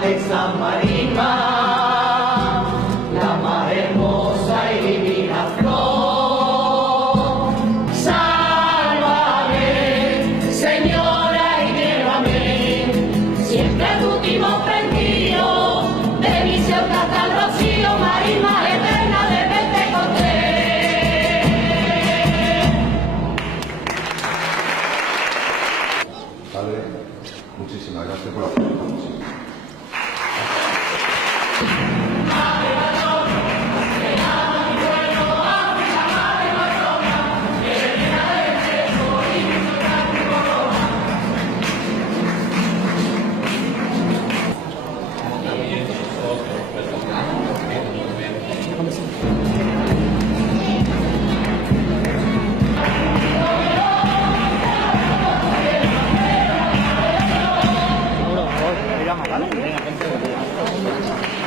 de San Marima, la más hermosa y divina flor. Sálvame, Señora, y llévame, siempre al último prendido, de mi ciudad hasta el rocío, Marima eterna de Pentecostés. 持ち主がやってこなかったかもしれない。Gracias.